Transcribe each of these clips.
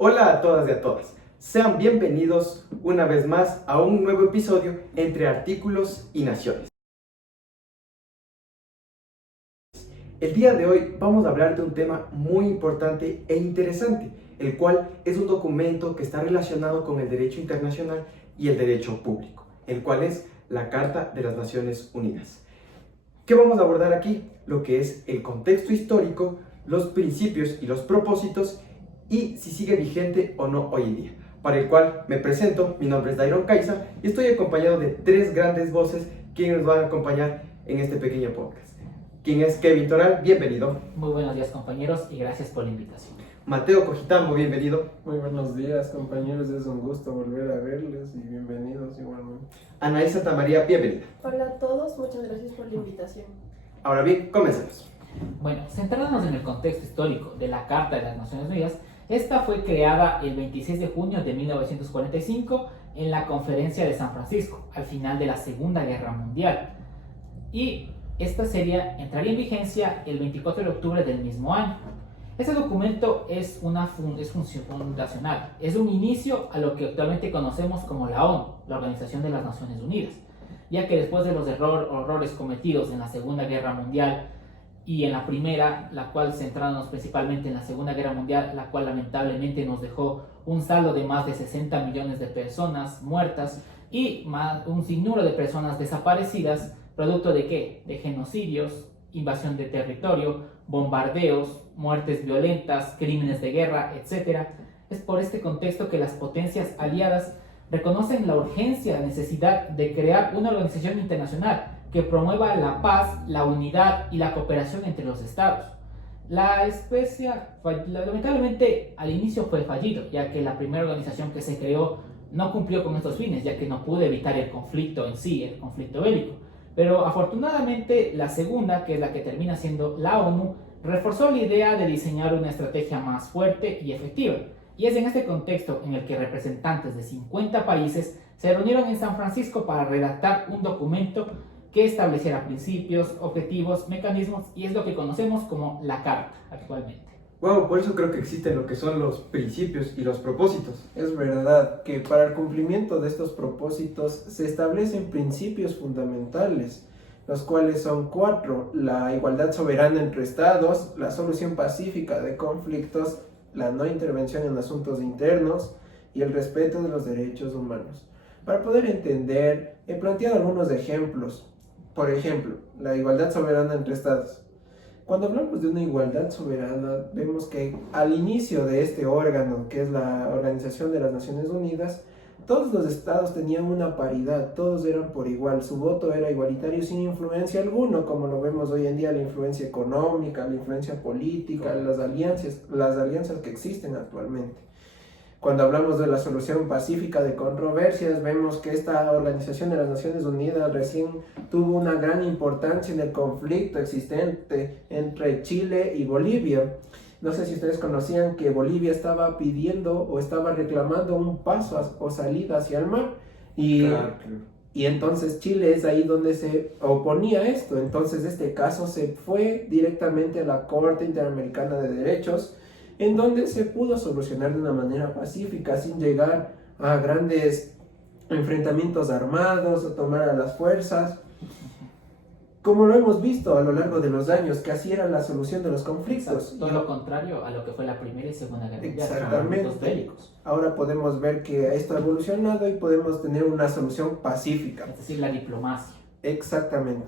Hola a todas y a todas. Sean bienvenidos una vez más a un nuevo episodio entre artículos y naciones. El día de hoy vamos a hablar de un tema muy importante e interesante, el cual es un documento que está relacionado con el derecho internacional y el derecho público, el cual es la Carta de las Naciones Unidas. ¿Qué vamos a abordar aquí? Lo que es el contexto histórico, los principios y los propósitos y si sigue vigente o no hoy en día. Para el cual me presento, mi nombre es Dairon Caiza y estoy acompañado de tres grandes voces quienes nos van a acompañar en este pequeño podcast. ¿Quién es Kevin Toral? Bienvenido. Muy buenos días, compañeros, y gracias por la invitación. Mateo Cojitambo, bienvenido. Muy buenos días, compañeros, es un gusto volver a verles y bienvenidos igualmente. Anaí Santa María, bienvenida. Hola a todos, muchas gracias por la invitación. Ahora bien, comencemos. Bueno, centrándonos en el contexto histórico de la Carta de las Naciones Unidas, esta fue creada el 26 de junio de 1945 en la Conferencia de San Francisco, al final de la Segunda Guerra Mundial. Y esta entraría en vigencia el 24 de octubre del mismo año. Este documento es fundacional, es un inicio a lo que actualmente conocemos como la ONU, la Organización de las Naciones Unidas, ya que después de los horrores cometidos en la Segunda Guerra Mundial y en la primera, la cual centrándonos principalmente en la Segunda Guerra Mundial, la cual lamentablemente nos dejó un saldo de más de 60 millones de personas muertas y un sinnúmero de personas desaparecidas, producto de ¿qué? De genocidios, invasión de territorio, bombardeos, muertes violentas, crímenes de guerra, etc. Es por este contexto que las potencias aliadas reconocen la urgencia, la necesidad de crear una organización internacional que promueva la paz, la unidad y la cooperación entre los estados. La especie, lamentablemente, al inicio fue fallido, ya que la primera organización que se creó no cumplió con estos fines, ya que no pudo evitar el conflicto en sí, el conflicto bélico. Pero afortunadamente la segunda, que es la que termina siendo la ONU, reforzó la idea de diseñar una estrategia más fuerte y efectiva. Y es en este contexto en el que representantes de 50 países se reunieron en San Francisco para redactar un documento que estableciera principios, objetivos, mecanismos, y es lo que conocemos como la Carta actualmente. Wow, por eso creo que existen lo que son los principios y los propósitos. Es verdad que para el cumplimiento de estos propósitos se establecen principios fundamentales, los cuales son 4: la igualdad soberana entre estados, la solución pacífica de conflictos, la no intervención en asuntos internos y el respeto de los derechos humanos. Para poder entender, he planteado algunos ejemplos. Por ejemplo, la igualdad soberana entre estados. Cuando hablamos de una igualdad soberana, vemos que al inicio de este órgano, que es la Organización de las Naciones Unidas, todos los estados tenían una paridad, todos eran por igual, su voto era igualitario sin influencia alguna, como lo vemos hoy en día, la influencia económica, la influencia política, las alianzas que existen actualmente. Cuando hablamos de la solución pacífica de controversias, vemos que esta Organización de las Naciones Unidas recién tuvo una gran importancia en el conflicto existente entre Chile y Bolivia. No sé si ustedes conocían que Bolivia estaba pidiendo o estaba reclamando un paso o salida hacia el mar. Claro. Y entonces Chile es ahí donde se oponía a esto. Entonces este caso se fue directamente a la Corte Interamericana de Derechos, en donde se pudo solucionar de una manera pacífica, sin llegar a grandes enfrentamientos armados, a tomar a las fuerzas, como lo hemos visto a lo largo de los años, que así era la solución de los conflictos. Todo lo contrario a lo que fue la Primera y Segunda Guerra Mundial. Exactamente. Bélicos. Ahora podemos ver que esto ha evolucionado y podemos tener una solución pacífica. Es decir, la diplomacia. Exactamente.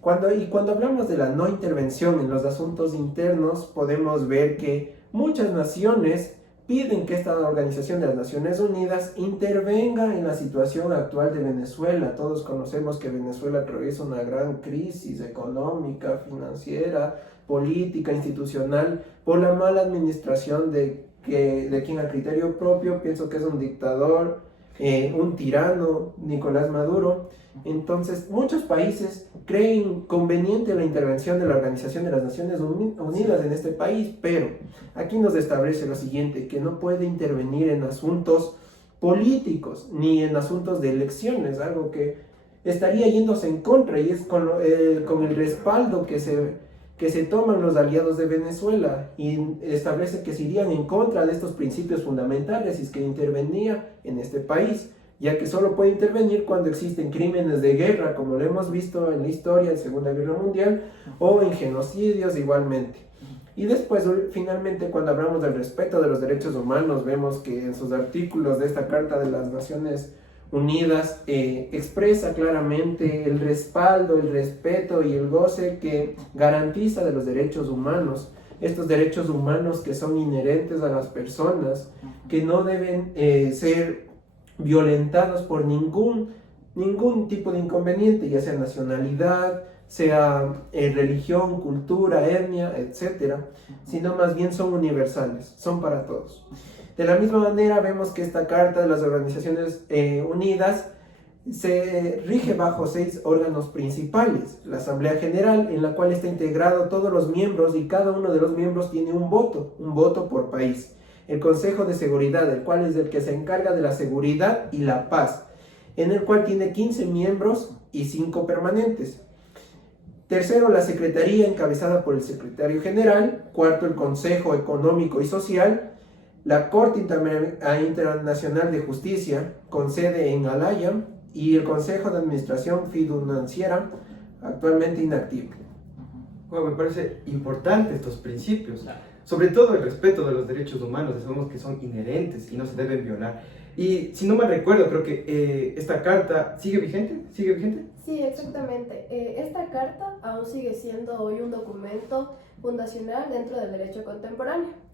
Cuando hablamos de la no intervención en los asuntos internos, podemos ver que muchas naciones piden que esta Organización de las Naciones Unidas intervenga en la situación actual de Venezuela. Todos conocemos que Venezuela atraviesa una gran crisis económica, financiera, política, institucional, por la mala administración de quien a criterio propio pienso que es un dictador, un tirano, Nicolás Maduro. Entonces, muchos países creen conveniente la intervención de la Organización de las Naciones Unidas en este país, pero aquí nos establece lo siguiente, que no puede intervenir en asuntos políticos ni en asuntos de elecciones, algo que estaría yéndose en contra, y es con el respaldo que que se toman los aliados de Venezuela y establecen que se irían en contra de estos principios fundamentales si es que intervenía en este país, ya que solo puede intervenir cuando existen crímenes de guerra, como lo hemos visto en la historia de la Segunda Guerra Mundial, o en genocidios igualmente. Y después, finalmente, cuando hablamos del respeto de los derechos humanos, vemos que en sus artículos de esta Carta de las Naciones Unidas expresa claramente el respaldo, el respeto y el goce que garantiza de los derechos humanos, estos derechos humanos que son inherentes a las personas, que no deben ser violentados por ningún tipo de inconveniente, ya sea nacionalidad, sea religión, cultura, etnia, etcétera, sino más bien son universales, son para todos. De la misma manera vemos que esta Carta de las Organizaciones Unidas se rige bajo 6 órganos principales: la Asamblea General, en la cual está integrado todos los miembros y cada uno de los miembros tiene un voto por país; el Consejo de Seguridad, el cual es el que se encarga de la seguridad y la paz, en el cual tiene 15 miembros y 5 permanentes. Tercero, la Secretaría, encabezada por el Secretario General. Cuarto, el Consejo Económico y Social. La Corte Internacional de Justicia, con sede en Alaya, y el Consejo de Administración Financiera, actualmente inactivo. Bueno, me parece importante estos principios, sobre todo el respeto de los derechos humanos. Sabemos que son inherentes y no se deben violar. Y si no me recuerdo, creo que esta carta sigue vigente. Sí, exactamente. Esta carta aún sigue siendo hoy un documento fundacional dentro del derecho contemporáneo.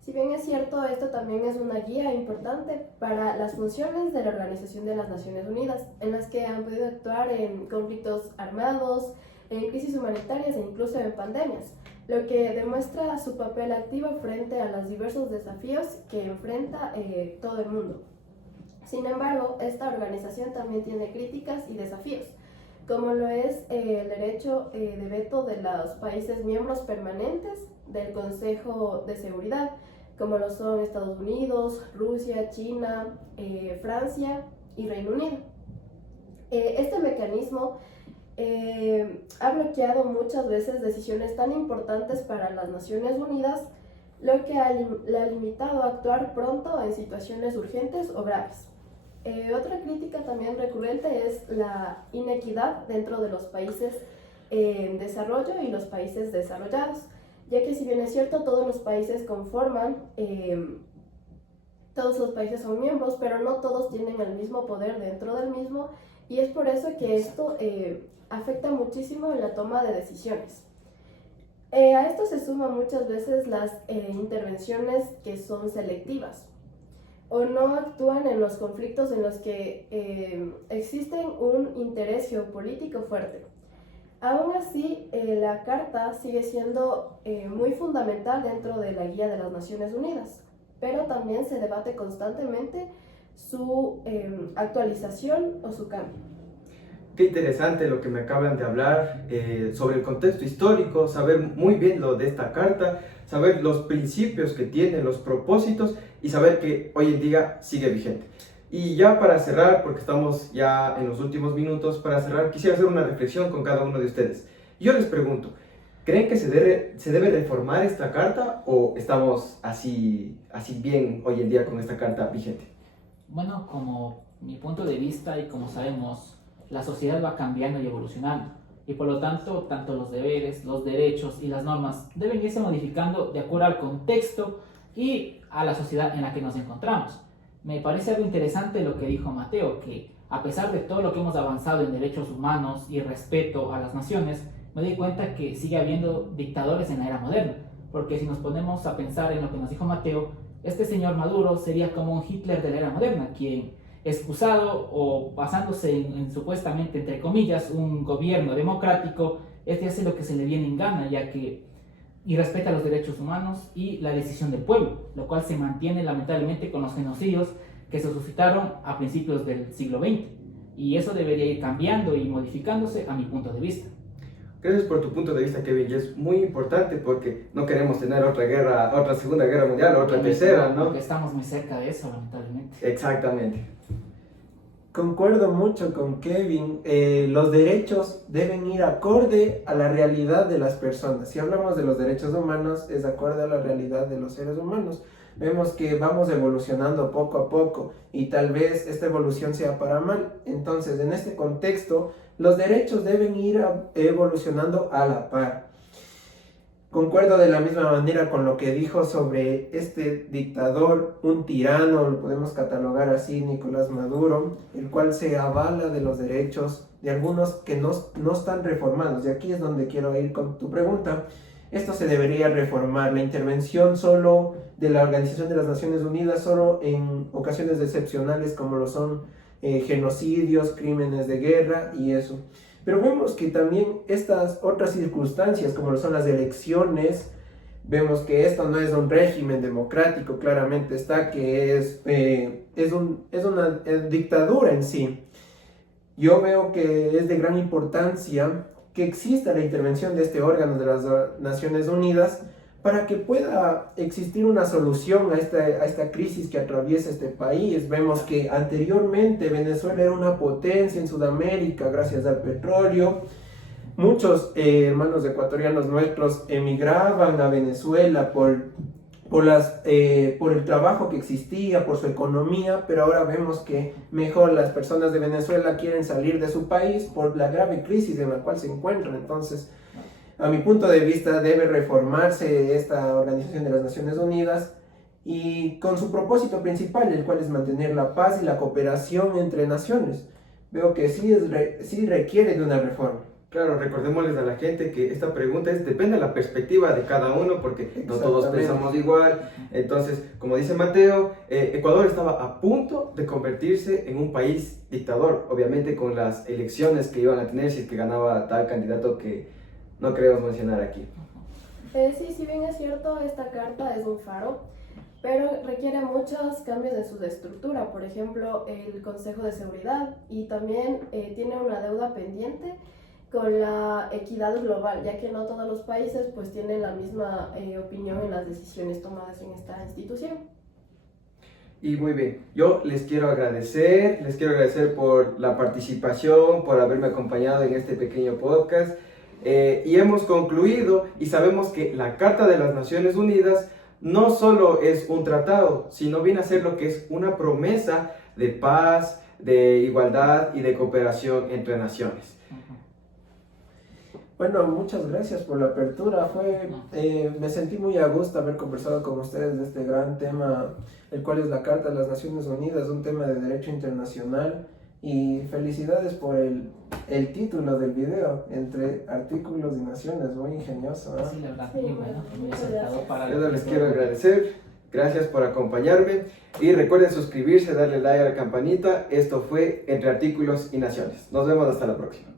Si bien es cierto, esto también es una guía importante para las funciones de la Organización de las Naciones Unidas, en las que han podido actuar en conflictos armados, en crisis humanitarias e incluso en pandemias, lo que demuestra su papel activo frente a los diversos desafíos que enfrenta todo el mundo. Sin embargo, esta organización también tiene críticas y desafíos, como lo es el derecho de veto de los países miembros permanentes del Consejo de Seguridad, como lo son Estados Unidos, Rusia, China, Francia y Reino Unido. Este mecanismo ha bloqueado muchas veces decisiones tan importantes para las Naciones Unidas, lo que le ha limitado a actuar pronto en situaciones urgentes o graves. Otra crítica también recurrente es la inequidad dentro de los países en desarrollo y los países desarrollados, ya que si bien es cierto, todos los países todos los países son miembros, pero no todos tienen el mismo poder dentro del mismo, y es por eso que esto afecta muchísimo en la toma de decisiones. A esto se suman muchas veces las intervenciones que son selectivas o no actúan en los conflictos en los que existen un interés geopolítico fuerte. Aún así, la Carta sigue siendo muy fundamental dentro de la Guía de las Naciones Unidas, pero también se debate constantemente su actualización o su cambio. Qué interesante lo que me acaban de hablar sobre el contexto histórico, saber muy bien lo de esta carta, saber los principios que tiene, los propósitos, y saber que hoy en día sigue vigente. Y ya para cerrar, porque estamos ya en los últimos minutos, para cerrar quisiera hacer una reflexión con cada uno de ustedes. Yo les pregunto, ¿creen que se debe reformar esta carta o estamos así bien hoy en día con esta carta vigente? Bueno, como mi punto de vista y como sabemos, la sociedad va cambiando y evolucionando, y por lo tanto los deberes, los derechos y las normas deben irse modificando de acuerdo al contexto y a la sociedad en la que nos encontramos. Me parece algo interesante lo que dijo Mateo, que a pesar de todo lo que hemos avanzado en derechos humanos y respeto a las naciones, me doy cuenta que sigue habiendo dictadores en la era moderna, porque si nos ponemos a pensar en lo que nos dijo Mateo, este señor Maduro sería como un Hitler de la era moderna, quien, excusado o basándose en supuestamente, entre comillas, un gobierno democrático, hace lo que se le viene en gana, y respeta los derechos humanos y la decisión del pueblo, lo cual se mantiene lamentablemente con los genocidios que se suscitaron a principios del siglo XX, y eso debería ir cambiando y modificándose a mi punto de vista. Gracias por tu punto de vista, Kevin, y es muy importante porque no queremos tener otra guerra, otra Segunda Guerra Mundial, otra tercera, ¿no? Porque estamos muy cerca de eso, lamentablemente. Exactamente. Concuerdo mucho con Kevin. Los derechos deben ir acorde a la realidad de las personas. Si hablamos de los derechos humanos, es acorde a la realidad de los seres humanos. Vemos que vamos evolucionando poco a poco y tal vez esta evolución sea para mal. Entonces, en este contexto, los derechos deben ir evolucionando a la par. Concuerdo de la misma manera con lo que dijo sobre este dictador, un tirano, lo podemos catalogar así, Nicolás Maduro, el cual se avala de los derechos de algunos que no están reformados. Y aquí es donde quiero ir con tu pregunta. Esto se debería reformar, la intervención solo de la Organización de las Naciones Unidas, solo en ocasiones excepcionales como lo son genocidios, crímenes de guerra y eso. Pero vemos que también estas otras circunstancias, como lo son las elecciones, vemos que esto no es un régimen democrático, claramente está que es una dictadura en sí. Yo veo que es de gran importancia que exista la intervención de este órgano de las Naciones Unidas para que pueda existir una solución a esta crisis que atraviesa este país. Vemos que anteriormente Venezuela era una potencia en Sudamérica gracias al petróleo. Muchos hermanos ecuatorianos nuestros emigraban a Venezuela por el trabajo que existía, por su economía, pero ahora vemos que mejor las personas de Venezuela quieren salir de su país por la grave crisis en la cual se encuentran. Entonces, a mi punto de vista, debe reformarse esta Organización de las Naciones Unidas y con su propósito principal, el cual es mantener la paz y la cooperación entre naciones. Veo que sí requiere de una reforma. Claro, recordémosles a la gente que esta pregunta depende de la perspectiva de cada uno, porque no todos pensamos igual. Entonces, como dice Mateo, Ecuador estaba a punto de convertirse en un país dictador, obviamente con las elecciones que iban a tener si es que ganaba tal candidato que no queremos mencionar aquí. Sí, si bien es cierto, esta carta es un faro, pero requiere muchos cambios en su estructura. Por ejemplo, el Consejo de Seguridad, y también tiene una deuda pendiente con la equidad global, ya que no todos los países pues tienen la misma opinión en las decisiones tomadas en esta institución. Y muy bien, yo les quiero agradecer por la participación, por haberme acompañado en este pequeño podcast. Y hemos concluido y sabemos que la Carta de las Naciones Unidas no solo es un tratado, sino viene a ser lo que es una promesa de paz, de igualdad y de cooperación entre naciones. Bueno, muchas gracias por la apertura. Me sentí muy a gusto haber conversado con ustedes de este gran tema, el cual es la Carta de las Naciones Unidas, un tema de derecho internacional. Y felicidades por el título del video, Entre Artículos y Naciones, muy ingenioso, ¿eh? Sí, la verdad, Sí, muy bueno, muy acertado para... Yo les quiero agradecer, gracias por acompañarme y recuerden suscribirse, darle like a la campanita. Esto fue Entre Artículos y Naciones. Nos vemos hasta la próxima.